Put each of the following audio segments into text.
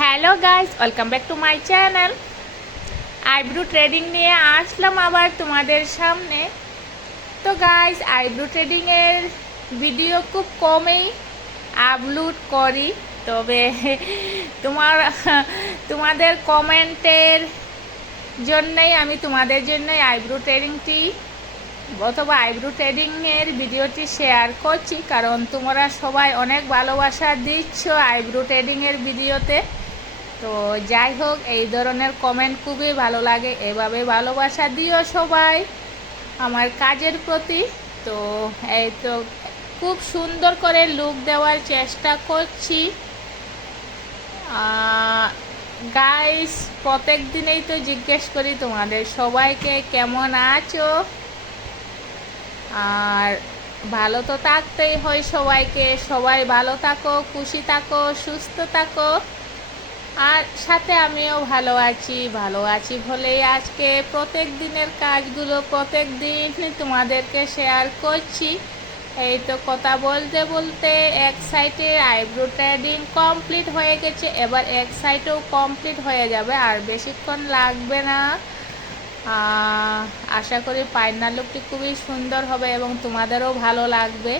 Hello guys, welcome back to my channel. Eyebrow trading নিয়ে আসলাম আবার তোমাদের সামনে। তো গাইস, আইব্রো ট্রেডিংয়ের ভিডিও খুব কমই আপলোড করি, তবে তোমাদের কমেন্টের জন্যই আমি তোমাদের জন্যই আইব্রো ট্রেডিংটি অথবা আইব্রো ট্রেডিংয়ের ভিডিওটি শেয়ার করছি, কারণ তোমরা সবাই অনেক ভালোবাসা দিচ্ছ আইব্রো ট্রেডিংয়ের ভিডিওতে। তো যাই হোক, এই ধরনের কমেন্ট খুবই ভালো লাগে, এভাবে ভালোবাসা দিও সবাই আমার কাজের প্রতি। তো এই তো খুব সুন্দর করে লুক দেওয়ার চেষ্টা করছি গাইস। প্রত্যেক দিনেই তো জিজ্ঞেস করি তোমাদের সবাইকে কেমন আছো, আর ভালো তো থাকতেই হয় সবাইকে। সবাই ভালো থাকো, খুশি থাকো, সুস্থ থাকো, আর সাথে আমিও ভালো আছি বলেই আজকে প্রত্যেক দিনের কাজগুলো প্রত্যেক দিন তোমাদেরকে শেয়ার করছি। এই তো কথা বলতে বলতে এক সাইডে আইব্রো ট্রেডিং কমপ্লিট হয়ে গেছে, এবার এক সাইডেও কমপ্লিট হয়ে যাবে, আর বেশিক্ষণ লাগবে না। আশা করি ফাইনাল লুকটি খুবই সুন্দর হবে এবং তোমাদেরও ভালো লাগবে।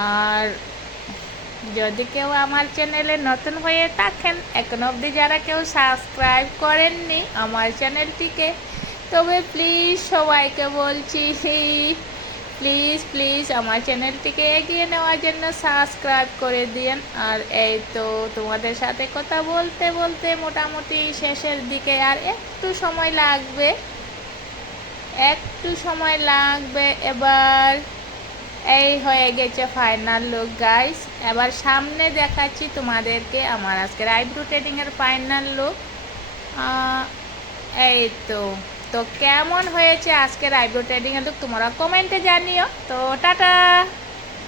আর যদি কেউ আমার চ্যানেলে নতুন হয়ে থাকেন, এখন অবধি যারা কেউ সাবস্ক্রাইব করেননি আমার চ্যানেলটিকে, তবে প্লিজ সবাইকে বলছি, প্লিজ প্লিজ আমার চ্যানেলটিকে এগিয়ে নেওয়ার জন্য সাবস্ক্রাইব করে দিন। আর এই তো তোমাদের সাথে কথা বলতে বলতে মোটামুটি শেষের দিকে, আর একটু সময় লাগবে। এবার এই হয়ে গেছে ফাইনাল লুক গাইস। এবার সামনে দেখাচ্ছি তোমাদেরকে আমার আজকের আইব্রো ট্রেডিংয়ের ফাইনাল লুক। এই তো তো কেমন হয়েছে আজকের আইব্রো ট্রেডিংয়ের লুক তোমরা কমেন্টে জানিও। তো টাটা।